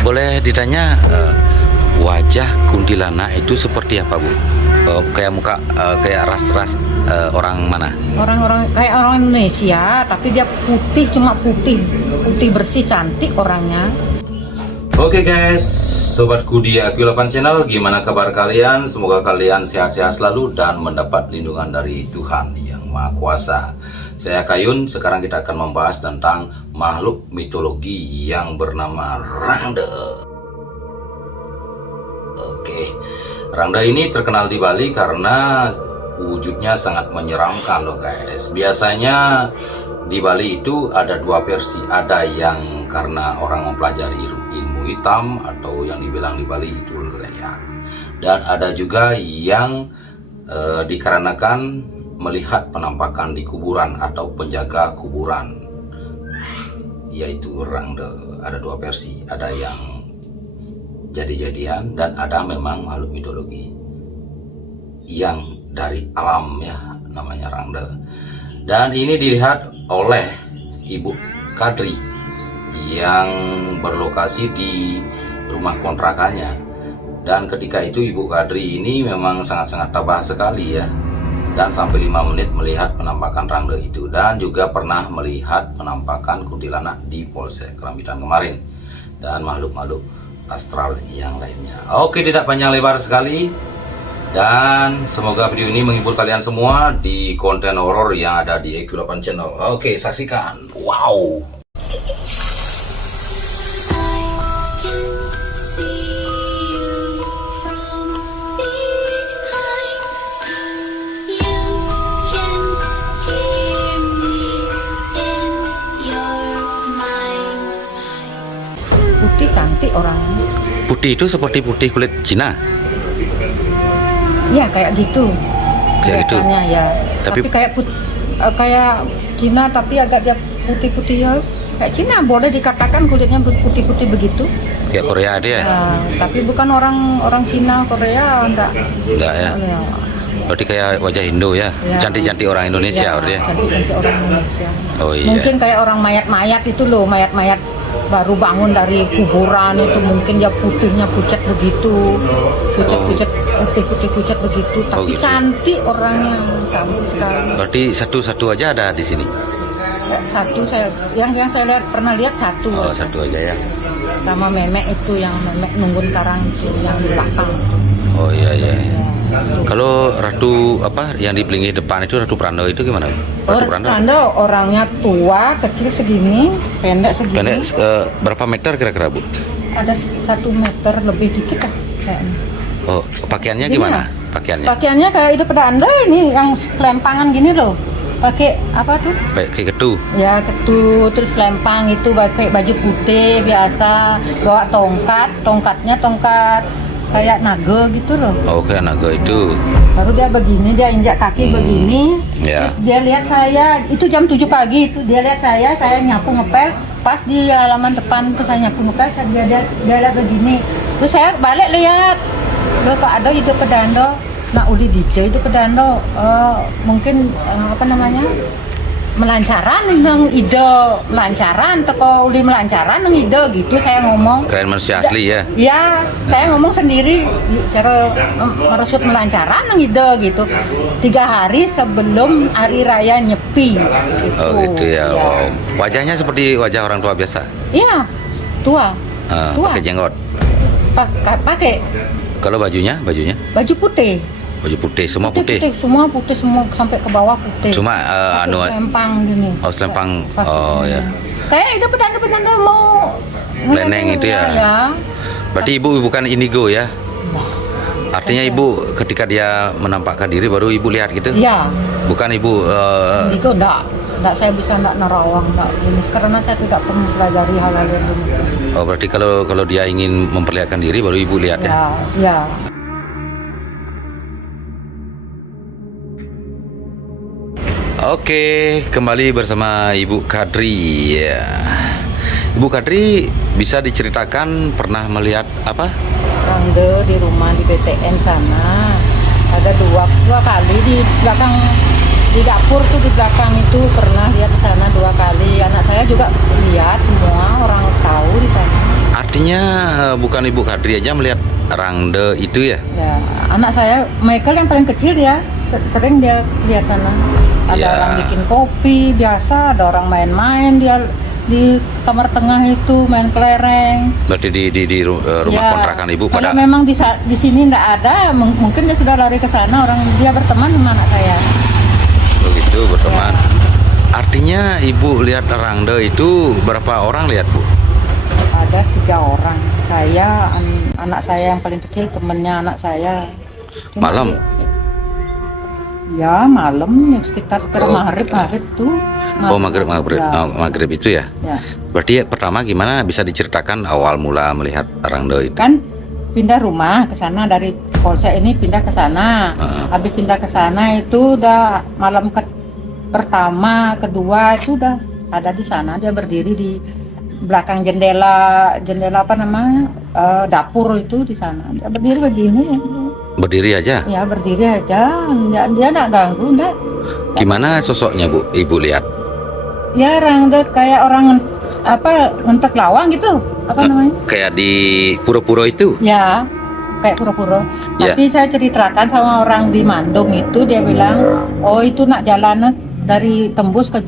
Boleh ditanya wajah kuntilanak itu seperti apa, Bu? Kayak muka kayak ras-ras orang mana? Orang-orang kayak orang Indonesia, tapi dia putih, cuma putih bersih, cantik orangnya. Oke guys, sobatku di Aq8 Channel, gimana kabar kalian? Semoga kalian sehat-sehat selalu dan mendapat lindungan dari Tuhan yang Maha Kuasa. Saya Kayun, sekarang kita akan membahas tentang makhluk mitologi yang bernama Rangda. Oke, Rangda ini terkenal di Bali karena wujudnya sangat menyeramkan loh guys. Biasanya di Bali itu ada dua versi, ada yang karena orang mempelajari ilmu hitam atau yang dibilang di Bali itu leyak, dan ada juga yang dikarenakan melihat penampakan di kuburan atau penjaga kuburan, yaitu Rangda. Ada dua versi, ada yang jadi-jadian dan ada memang makhluk mitologi yang dari alam ya, namanya Rangda. Dan ini dilihat oleh Ibu Kadri yang berlokasi di rumah kontrakannya. Dan ketika itu Ibu Kadri ini memang sangat-sangat tabah sekali ya, dan sampai 5 menit melihat penampakan Rangda itu, dan juga pernah melihat penampakan kuntilanak di Polsek Kerambitan kemarin dan makhluk-makhluk astral yang lainnya. Oke, tidak panjang lebar sekali, dan semoga video ini menghibur kalian semua di konten horor yang ada di Aq8 Channel. Oke, saksikan. Wow. Putih, cantik orangnya. Putih itu seperti putih kulit Cina. Iya, kayak gitu. Kayak gitu. Kelihatannya ya. Tapi kayak Cina, tapi agak dia putih-putih ya. Kayak Cina, boleh dikatakan kulitnya putih-putih begitu. kayak Korea dia. Tapi bukan orang Cina, Korea enggak. Enggak ya. Berarti kayak wajah Indo ya. Cantik-cantik orang Indonesia berarti ya. Cantik-cantik orang Indonesia. Oh iya. Mungkin kayak orang mayat-mayat itu loh, mayat-mayat baru bangun dari kuburan itu, mungkin dia putihnya pucat begitu, pucat pucat begitu, tapi gitu. cantik orangnya, cantik sekali. Berarti satu-satu aja ada di sini. Satu yang saya pernah lihat satu. Oh, satu aja ya. Sama memek itu, yang memek nunggun karang itu yang di belakang. Oh iya iya. Kalau ratu apa yang di pelinggi depan itu, Ratu Prando itu gimana? Ratu Prando orangnya tua, kecil segini, pendek segini. Pendek berapa meter kira-kira, Bu? Ada 1 meter lebih dikit lah kayaknya. Oh, pakaiannya gimana? Pakaiannya kayak itu pedanda ini, yang lempangan gini loh. Pakai apa tuh? Pakai ketu. Ya, ketu, terus lempang itu, pakai baju putih biasa, bawa tongkatnya tongkat kayak naga gitu loh. Oh, kayak naga itu. Baru dia begini, dia injak kaki begini. Ya. Terus dia lihat saya, itu jam 7 pagi itu, dia lihat saya nyapu ngepel, pas di halaman depan tuh saya nyapu ngepel, dia lihat begini. Terus saya balik lihat, loh kok ada itu pedando. Nah, uli DJ itu pedando, mungkin apa namanya, melancaran nang ide, melancaran teko uli melancaran nang ide gitu saya ngomong. Keren manusia asli ya? Iya, saya ngomong sendiri cara meresut melancaran nang ide gitu. 3 hari sebelum hari raya Nyepi gitu. Oh gitu ya. Wow. Wajahnya seperti wajah orang tua biasa? Iya, tua. Pakai jenggot? Pakai. Kalau bajunya? Baju putih. Baju putih, semua putih? Semua putih, semua sampai ke bawah putih. Cuma selempang gini. Oh, selempang. Oh ya. Kayak itu pedanda mau Leneng itu ya. Berarti Ibu bukan indigo ya? Artinya Ibu ketika dia menampakkan diri baru Ibu lihat gitu? Iya. Bukan Ibu indigo enggak saya bisa enggak nerawang, enggak jenis, karena saya tidak pernah mempelajari hal-hal yang demikian. Oh, berarti kalau dia ingin memperlihatkan diri baru Ibu lihat ya? Iya. Oke, kembali bersama Ibu Kadri ya. Ibu Kadri, bisa diceritakan pernah melihat apa? Rangda di rumah di BTN sana. Ada dua kali di belakang, di dapur tuh, di belakang itu pernah lihat di sana 2 kali. Anak saya juga lihat, semua orang tahu di sana. artinya bukan Ibu Kadri aja melihat Rangde itu ya? Ya, anak saya Michael yang paling kecil dia sering dia lihat sana. Ada Ya. orang bikin kopi biasa, ada orang main-main dia di kamar tengah itu main kelereng. Berarti di rumah Ya, kontrakan Ibu kalau pada. memang di sini tidak ada, mungkin dia sudah lari ke sana. Orang dia berteman sama anak saya. Begitu berteman. Ya. Artinya Ibu lihat Rangde itu berapa orang lihat Bu? Ada 3 orang. Saya, anak saya yang paling kecil, temennya anak saya. Cuma Malam? Ya malam, sekitar maghrib tuh. Oh maghrib Ya. maghrib itu ya. Ya. Berarti pertama gimana bisa diceritakan awal mula melihat Rangde itu? Kan pindah rumah ke sana dari Polsek ini pindah ke sana. Habis pindah ke sana itu udah malam pertama, kedua itu udah ada di sana. Dia berdiri di belakang jendela apa namanya? Dapur itu di sana. Dia berdiri begini. Berdiri aja. Ya berdiri aja. Dia enggak ganggu, enggak. Gimana sosoknya Bu? Ibu lihat? Ya Rangde kayak orang apa ngentek lawang gitu. Apa namanya? Kayak di pura-pura itu? Ya, kayak pura-pura. Ya. Tapi saya ceritakan sama orang di Mandung itu, dia bilang, oh itu nak jalan dari tembus ke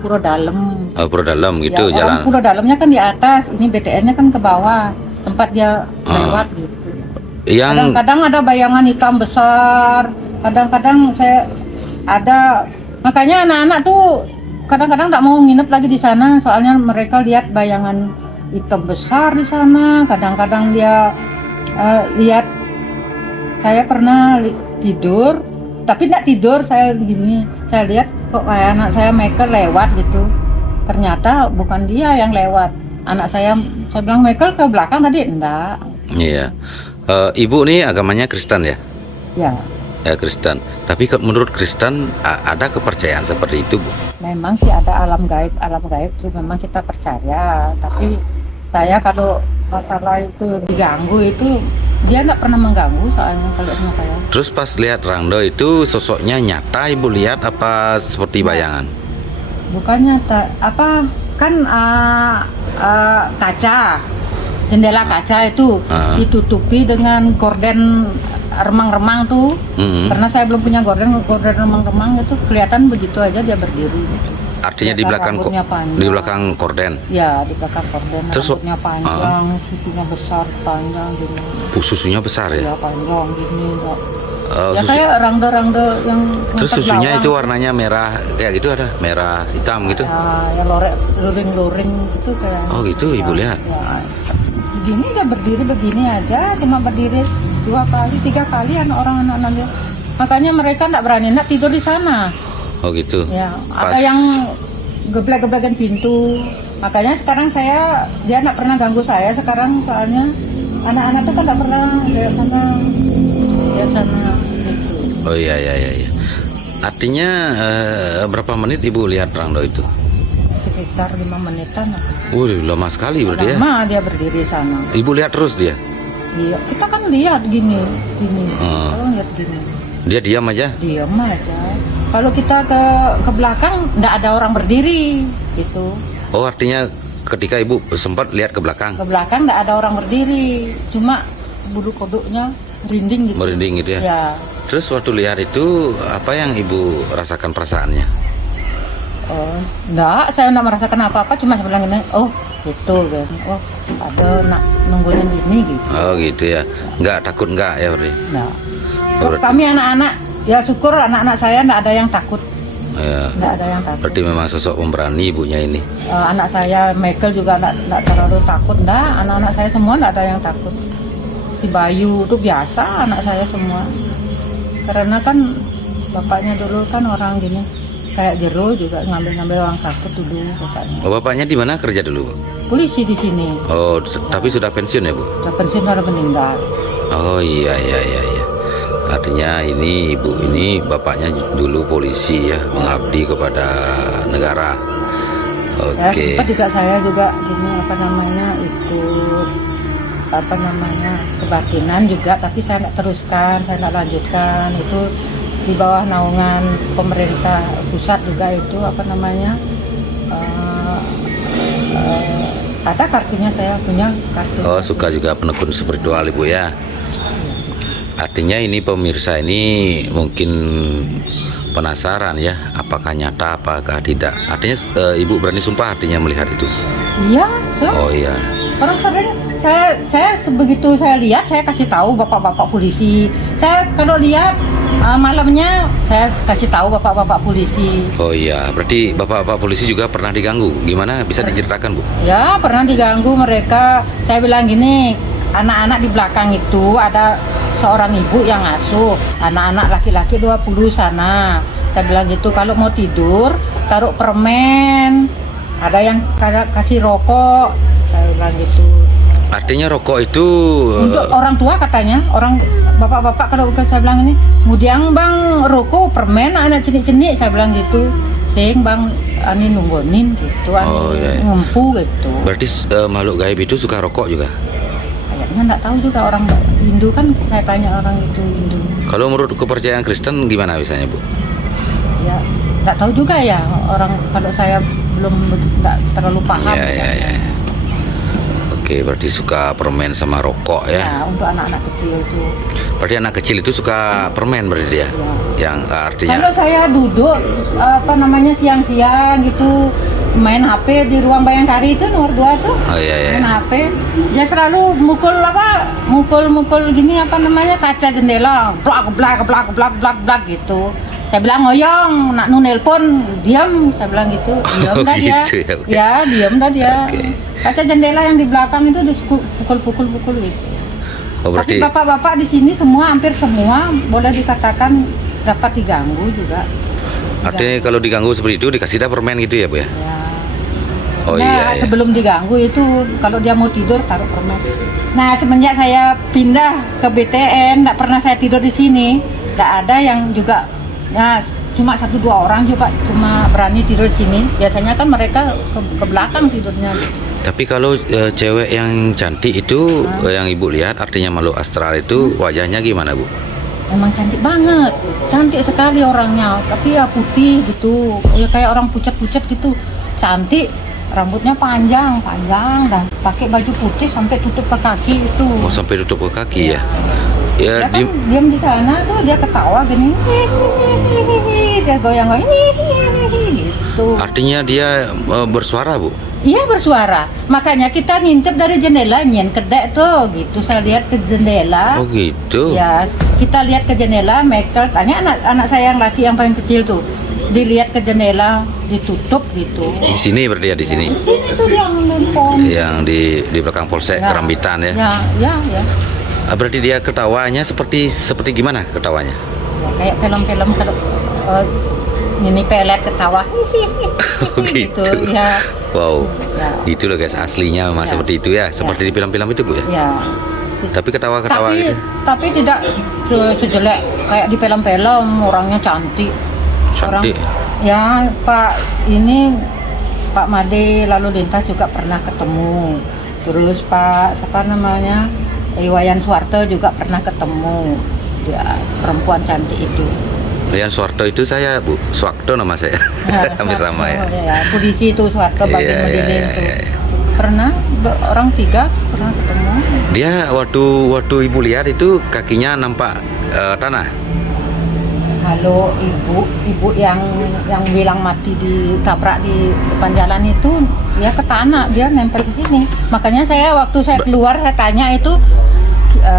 Pura Dalam. Oh, pura dalam gitu Ya, jalan. orang Pura Dalamnya kan di atas, ini BTN-nya kan ke bawah, tempat dia lewat gitu. Yang Kadang-kadang ada bayangan hitam besar, kadang-kadang saya ada, makanya anak-anak tuh kadang-kadang tak mau nginep lagi di sana, soalnya mereka lihat bayangan hitam besar di sana. Kadang-kadang dia lihat, saya pernah tidur, tapi tidak tidur, saya begini, saya lihat kok kayak anak saya Michael lewat gitu. Ternyata bukan dia yang lewat, anak saya bilang Michael ke belakang tadi, enggak. iya. Ibu nih agamanya Kristen ya? Ya, Ya Kristen. Tapi menurut Kristen ada kepercayaan seperti itu Bu? memang sih ada alam gaib itu memang kita percaya. Tapi saya kalau masalah itu diganggu itu dia nggak pernah mengganggu soalnya kalau sama saya. Terus pas lihat Rangde itu sosoknya nyata Ibu lihat apa seperti bayangan? Bukannya apa kan kaca, jendela kaca itu ditutupi dengan gorden remang-remang tuh. Karena saya belum punya gorden remang-remang itu kelihatan begitu aja dia berdiri gitu. Artinya di belakang korden. Ya, di belakang korden. Terus rambutnya panjang, susunya besar, panjang gini. Susunya besar ya? Ya panjang gini. Ya susu. kayak rangda yang Terus ngentek susunya lawang. itu warnanya merah kayak gitu ada? Merah hitam gitu? Ya luring-luring gitu kayak. Oh gitu Ibu lihat? Ya, begini dia berdiri begini aja, cuma berdiri 2 kali, 3 kali anak dia. Makanya mereka nggak berani tidur di sana. Oh gitu? Ya, ada yang geblek-geblekan pintu. Makanya sekarang dia nggak pernah ganggu saya sekarang, soalnya anak-anak tuh kan nggak pernah lihat sana gitu. Oh iya. Artinya berapa menit Ibu lihat Rangde itu? Sekitar 5 menitan. Lama sekali berarti ya? Lama dia berdiri sana. Ibu lihat terus dia? Iya, kita kan lihat gini. Kalau lihat gini. Dia diam aja? Diam aja. Kalau kita ke belakang nggak ada orang berdiri gitu. Oh artinya ketika Ibu sempat lihat ke belakang? Ke belakang nggak ada orang berdiri, cuma bulu kodoknya merinding gitu. Merinding gitu ya? Ya. Terus waktu lihat itu apa yang Ibu rasakan perasaannya? Oh, enggak, saya enggak merasakan apa-apa, cuma saya bilang gini, oh gitu kan, oh ada nak nungguin gini gitu. Oh gitu ya, nggak takut nggak ya berarti? Nah, kami anak-anak, ya syukur anak-anak saya enggak ada yang takut. Ya. Enggak ada yang takut. Berarti memang sosok pemberani ibunya ini. Anak saya Michael juga enggak terlalu takut, enggak, anak-anak saya semua enggak ada yang takut. Si Bayu itu biasa anak saya semua. Karena kan bapaknya dulu kan orang gini, kayak Jero juga ngambil orang sakit dulu bapaknya. Oh, bapaknya di mana kerja dulu? Polisi di sini. Oh, tapi sudah pensiun ya Bu? Sudah pensiun, sudah meninggal. Oh iya. Artinya ini ibu ini bapaknya dulu polisi ya, mengabdi kepada negara. Ya, Oke. sempat juga saya juga gini ikut kebatinan juga, tapi saya nggak teruskan, saya nggak lanjutkan. Itu di bawah naungan pemerintah pusat juga itu Ada kartunya, saya punya kartu. Oh, suka juga penekun spiritual Ibu ya. Artinya ini pemirsa ini mungkin penasaran ya, apakah nyata, apakah tidak. Artinya Ibu berani sumpah artinya melihat itu. Iya, so. Oh iya. Orang sering saya begitu saya lihat, saya kasih tahu bapak-bapak polisi. Saya kalau lihat malamnya saya kasih tahu bapak-bapak polisi. Oh iya, berarti bapak-bapak polisi juga pernah diganggu. Gimana, bisa diceritakan Bu? Ya, pernah diganggu mereka. Saya bilang gini, anak-anak di belakang itu ada seorang ibu yang ngasuh anak-anak laki-laki 20 sana. Saya bilang gitu, kalau mau tidur taruh permen, ada yang kasih rokok. Saya bilang gitu. Artinya rokok itu Untuk orang tua katanya, orang bapak-bapak kalau saya bilang ini, mudiang bang rokok permen anak cenik-cenik, saya bilang gitu. Sing bang ani nunggunin gitu, ani iya. ngempu gitu. berarti makhluk gaib itu suka rokok juga. Kayaknya nggak tahu juga orang Hindu kan, saya tanya orang itu Hindu. Kalau menurut kepercayaan Kristen gimana misalnya Bu? Ya nggak tahu juga ya orang, kalau saya belum nggak terlalu paham. Iya. Oke, berarti suka permen sama rokok ya. Ya, untuk anak-anak kecil itu. Berarti anak kecil itu suka permen berarti dia. Ya. Yang artinya Kalau saya duduk siang-siang gitu main HP di ruang Bayangkari itu nomor 2 tuh. Oh iya. Main HP, dia selalu mukul gini kaca jendela, blak gitu. Saya bilang ngoyong, nak nu nelpon, diam, saya bilang gitu. Diam dah dia. Gitu ya, Bu. Ya, diam dah dia. Oke. Kaca jendela yang di belakang itu dipukul gitu. Oh, berarti Tapi bapak-bapak di sini hampir semua boleh dikatakan dapat diganggu juga. artinya kalau diganggu seperti itu dikasih dah permen gitu ya Bu ya. Ya. Oh Nah, iya. sebelum diganggu itu kalau dia mau tidur taruh permen. Nah, semenjak saya pindah ke BTN, nggak pernah saya tidur di sini. Nggak ada yang juga, ya cuma 1-2 orang juga cuma berani tidur di sini. Biasanya kan mereka ke belakang tidurnya. Tapi kalau cewek yang cantik itu yang Ibu lihat artinya makhluk astral itu wajahnya gimana Bu? Memang cantik banget, cantik sekali orangnya. Tapi ya putih gitu, ya kayak orang pucat-pucat gitu, cantik. Rambutnya panjang dan pakai baju putih sampai tutup ke kaki itu. Oh, sampai tutup ke kaki ya. Ya Dia kan diam di sana tuh, dia ketawa gini, dia goyang-goyang gitu. artinya dia bersuara Bu. Iya bersuara, makanya kita ngintip dari jendela, nyen kedek tuh gitu. Saya lihat ke jendela. Oh gitu. Ya, kita lihat ke jendela, Michael tanya anak saya yang laki yang paling kecil tuh, dilihat ke jendela ditutup gitu. Di sini berarti ya, di sini. Di sini tuh dia nelpon. Yang di belakang polsek Ya. Kerambitan ya. Ya. Berarti dia ketawanya seperti gimana ketawanya? Ya, kayak film-film kalau ini pelet ketawa gitu ya. Wow. Ya. Itu loh guys, aslinya memang Ya. seperti itu ya, seperti di film-film itu Bu ya. Ya. Tapi ketawa-ketawa gitu. Tapi tidak sejelek kayak di film-film, orangnya cantik. Cantik. Ya Pak Made lalu lintas juga pernah ketemu. Terus Pak Iwayan Suwarto juga pernah ketemu. Dia perempuan cantik itu. Rian Suwarto itu saya Bu, Suwarto nama saya. Hampir sama ya. Polisi itu Suwarto Babin Iya, Medilin iya, itu. iya. Pernah orang 3 pernah ketemu. Dia waktu Ibu lihat itu kakinya nampak tanah. Halo ibu yang bilang mati ditabrak di depan jalan itu, dia ke tanah, dia nempel di sini. Makanya waktu saya keluar saya tanya itu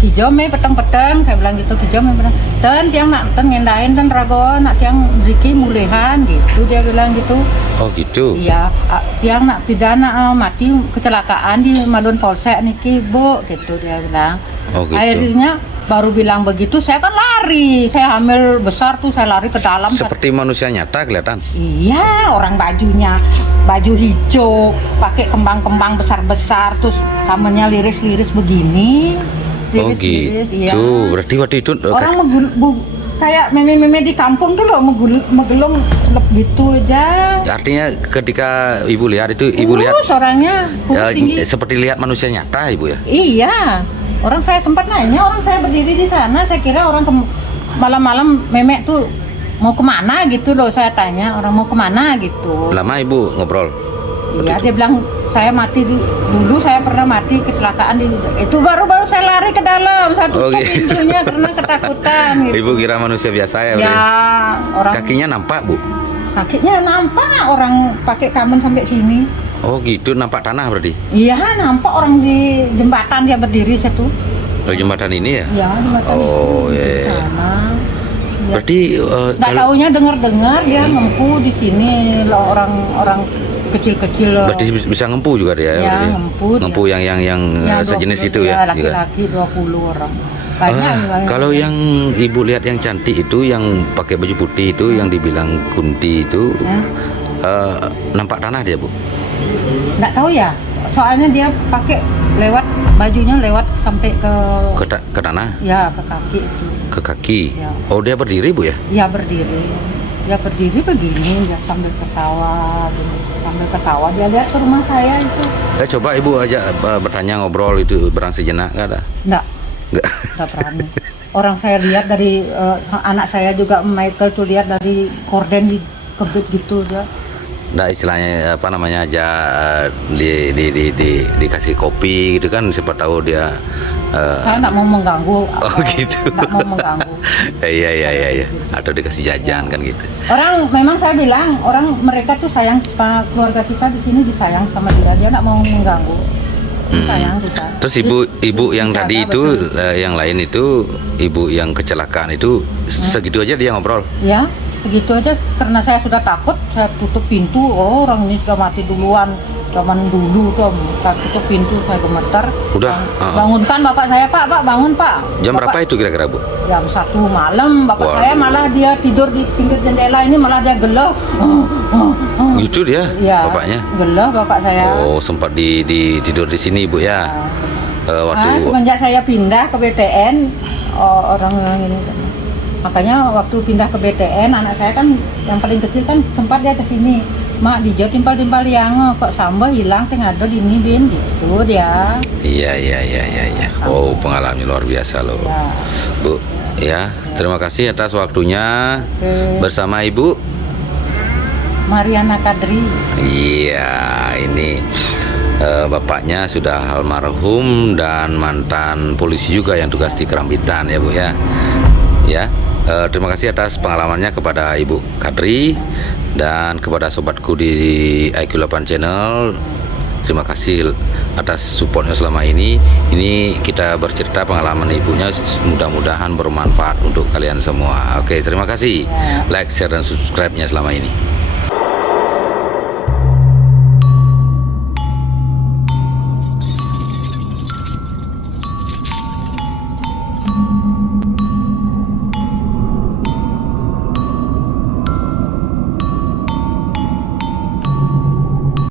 kijome peteng-peteng, saya bilang gitu, kijome peteng. Dan tiang nak ngendain dan ragon nak tiang beri mulehan gitu, dia bilang gitu. Oh gitu. Iya, tiang nak pidana mati kecelakaan di Malun Polsek niki Bu gitu, dia bilang. Oh gitu. Akhirnya baru bilang begitu, saya kan lari, saya hamil besar tuh, saya lari ke dalam. Seperti manusia nyata kelihatan. Iya, orang baju hijau, pakai kembang-kembang besar-besar, terus kamarnya liris-liris begini. Oh gitu. Iya. Berarti waktu itu Orang kayak meme-meme di kampung tuh loh, megelung gitu aja. artinya ketika Ibu lihat itu Ibu lihat orangnya tinggi. seperti lihat manusia nyata Ibu ya. Iya, orang saya sempat nanya, orang saya berdiri di sana, saya kira orang malam-malam memek tuh mau kemana gitu loh, saya tanya orang mau kemana gitu. Lama Ibu ngobrol? Iya, dia bilang saya mati dulu, saya pernah mati kecelakaan itu baru saya lari ke dalam satu pintunya karena ketakutan gitu. Ibu kira manusia biasa ya? Ya, orang kakinya nampak, Bu? Kakinya nampak orang pakai kamen sampai sini. Oh gitu, nampak tanah berarti? Iya, nampak orang di jembatan dia berdiri situ. Oh, jembatan ini ya? Iya, jembatan oh, di iya. sana. Ya. Berarti nggak taunya dengar dia ngempu di sini orang kecil-kecil. Berarti bisa ngempu juga dia? Ya, berarti? ngempu yang sejenis 20, itu ya? Laki-laki 20 orang. Banyak. Kalau yang ibu lihat yang cantik itu, yang pakai baju putih itu, yang dibilang Kunti itu, nampak tanah dia, Bu? Nggak tahu ya, soalnya dia pakai bajunya lewat sampai ke tanah? Ya, ke kaki itu. Ke kaki? Ya. Oh, dia berdiri, Bu ya? Ya berdiri. Dia berdiri begini, dia sambil ketawa, dia lihat ke rumah saya itu. Coba Ibu ajak bertanya, ngobrol itu barang sejenak, nggak ada? Nggak berani. Orang saya lihat dari anak saya juga Michael tuh lihat dari korden di kebit gitu dia. Nggak, istilahnya apa namanya aja dikasih kopi gitu kan, siapa tahu dia. Saya nggak mau mengganggu. Oh gitu. Nggak mau mengganggu. Iya. Atau dikasih jajan kan gitu. Orang memang saya bilang mereka tuh sayang sama keluarga kita di sini, disayang sama dia nggak mau mengganggu. Sayang kita. Terus ibu yang tadi itu yang lain itu, ibu yang kecelakaan itu segitu aja dia ngobrol? Ya segitu aja, karena saya sudah takut, saya tutup pintu. Oh, orang ini sudah mati duluan zaman dulu tuh, saya tutup pintu, saya gemetar. Udah bangunkan bapak saya, Pak bangun Pak. Jam bapak, berapa itu kira-kira, Bu? Jam 1 malam. Bapak saya malah dia tidur di pinggir jendela ini, malah dia geloh. Gitu dia ya, bapaknya? Geloh bapak saya. Oh, sempat tidur di sini, Bu ya? Semenjak saya pindah ke BTN, orang ini, makanya waktu pindah ke BTN, anak saya kan yang paling kecil kan sempat dia ke sini. Mak dijo timpal-timpal yang kok sambal hilang sing ada di ini Bin gitu dia. Iya. Oh, pengalaman luar biasa loh. Ya. Bu, ya, terima kasih atas waktunya bersama Ibu Mariana Kadri. Iya, ini bapaknya sudah almarhum dan mantan polisi juga yang tugas di Kerambitan ya, Bu ya. Ya. Terima kasih atas pengalamannya kepada Ibu Kadri dan kepada sobatku di IQ8 Channel. Terima kasih atas supportnya selama ini. Ini kita bercerita pengalaman ibunya, mudah-mudahan bermanfaat untuk kalian semua. Oke, terima kasih. Like, share, dan subscribe-nya selama ini.